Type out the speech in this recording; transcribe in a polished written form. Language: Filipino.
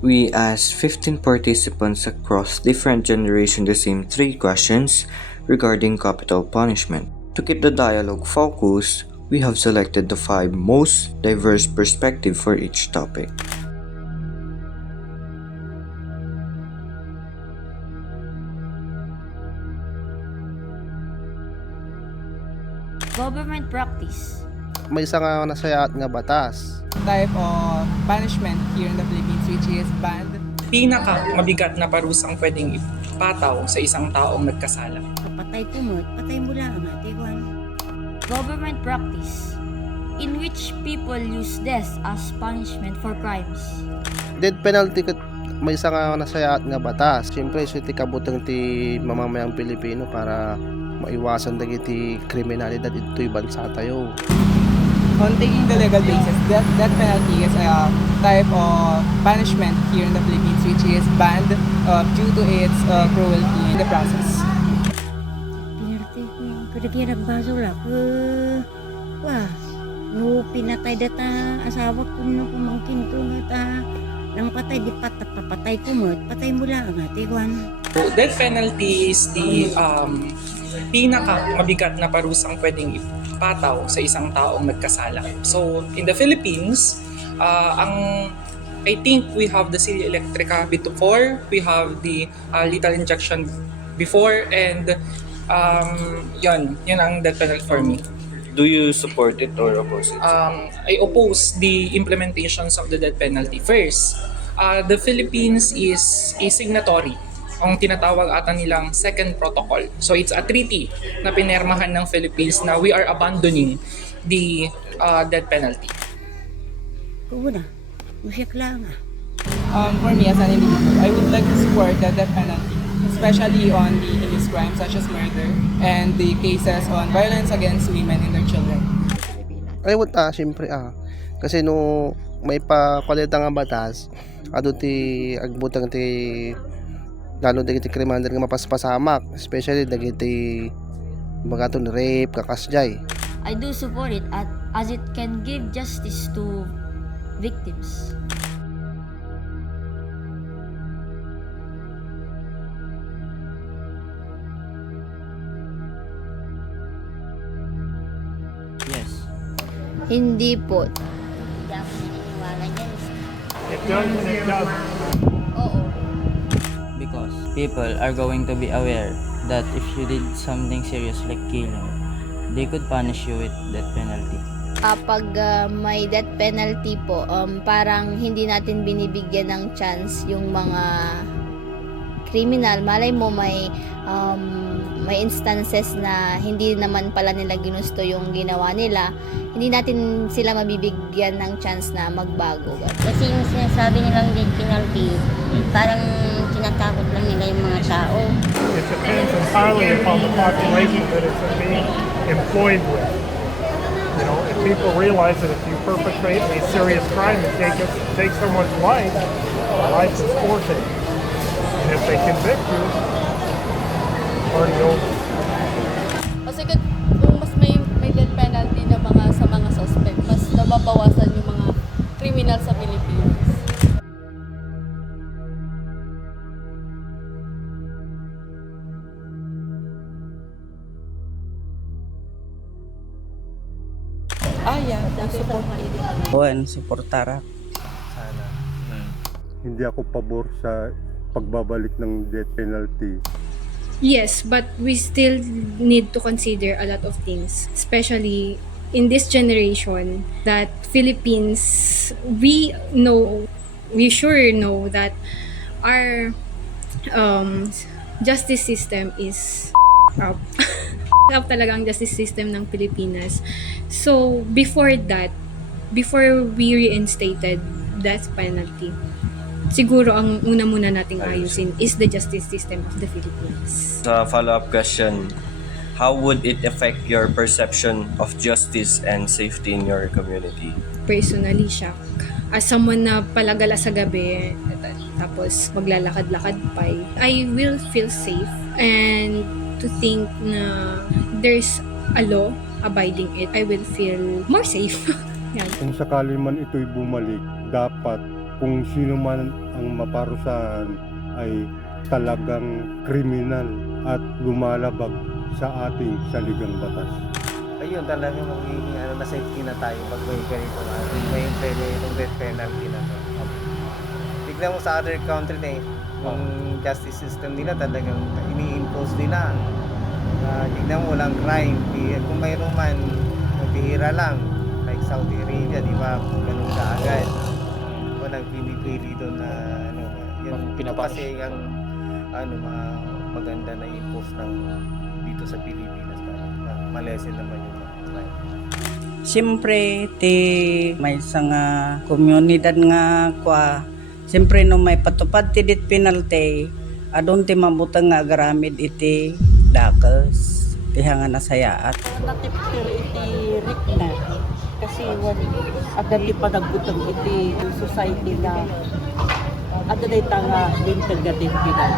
We asked 15 participants across different generations the same 3 questions regarding capital punishment. To keep the dialogue focused, we have selected the 5 most diverse perspectives for each topic. Government practice. May isa nga nasayaat nga batas. Type of punishment here in the Philippines which is banned. Pinaka-mabigat na parusang pwedeng ipataw sa isang taong nagkasala. Kapatay kumot, patay mo lang ang atiwan. Government practice in which people use death as punishment for crimes. Death penalty may isa nga nasayaat nga batas. Siyempre, so ti kabutang ti mamamayang Pilipino para maiwasan dagiti kriminalidad ito'y bansa tayo. On taking the legal basis, death penalty is a type of punishment here in the Philippines which is banned due to its cruelty in the process. Pinarte ko yung kadagyan nagbaso lang. Wah, no pinatay data asawa ko no kumangkin ko nga nang patay di papatay kumot, patay mo lang ang atiwan. So, death penalty is the pinaka-mabigat na parusang pwedeng ipataw sa isang taong nagkasala. So, in the Philippines, I think we have the Sili Electrica before, we have the lethal injection before, and yun ang death penalty for me. Do you support it or oppose it? I oppose the implementations of the death penalty. First, the Philippines is a signatory ang tinatawag ata nilang second protocol. So it's a treaty na pinermahan ng Philippines na we are abandoning the death penalty. Kuha na, musyak lang For me as an individual, I would like to support the death penalty, especially on the heinous crimes such as murder and the cases on violence against women and their children. Ay, siyempre kasi no may pakwalita nga batas, ado ti agbutang ti lalo dagiti kriminal nga mapaspasamak, especially dagiti magaton rape, kakasjay. I do support it as it can give justice to victims. Yes. Hindi po. Hindi ako naniniwala dyan. It does and it doesn't. Oo. Because people are going to be aware that if you did something serious like killing, they could punish you with death penalty. Kapag may death penalty po, parang hindi natin binibigyan ng chance yung mga criminal. Malay mo may instances na hindi naman pala nila ginusto yung ginawa nila. Hindi natin sila mabibigyan ng chance na magbago. Kasi yung sinasabi nilang death penalty, parang tinatakot lang nila yung mga tao. It depends entirely upon the population that it's being employed with. You know, if people realize that if you perpetrate a serious crime and take someone's life is forfeit. And if they convict you, already over. Kasi kung mas may death penalty na sa mga suspect, mas nababawasan yung mga criminal sa Pilipinas. Suportara. Hindi ako pabor sa pagbabalik ng death penalty. Yes, but we still need to consider a lot of things, especially in this generation that Philippines, we sure know that our justice system is up. Up talaga ang justice system ng Pilipinas. So, before we reinstated death penalty, siguro ang una muna nating ayusin is the justice system of the Philippines. Sa follow-up question, how would it affect your perception of justice and safety in your community? Personally, shock. As someone na palagala sa gabi, tapos maglalakad-lakad pa, I will feel safe and to think na there's a law abiding it, I will feel more safe. Yan. Kung sakali man ito'y bumalik, dapat kung sino man ang maparusahan ay talagang kriminal at lumalabag sa ating saligang batas. Ayun talaga magiging na safety na tayo pag may ganito may itong death penalty na to. Tignan mo sa other country na yung justice system nila talagang ini-impose nila. Tignan mo walang crime. Kung mayroon man, bihira lang. Like Saudi Arabia, di ba? Ganun ka agad. Walang pinipili doon na yun kasi ang maganda na impose ng dito sa Pilipinas malesen naman yung crime. Siyempre, may nga komunidad nga siyempre no may patupad ti dit penalty, adon ti mabutang nga agaramid iti dakes, ti hanga nasayaat. Natipir iti rik na, kasi agad ti panagbutang iti society na, agad ay tanga din tagad din pinal.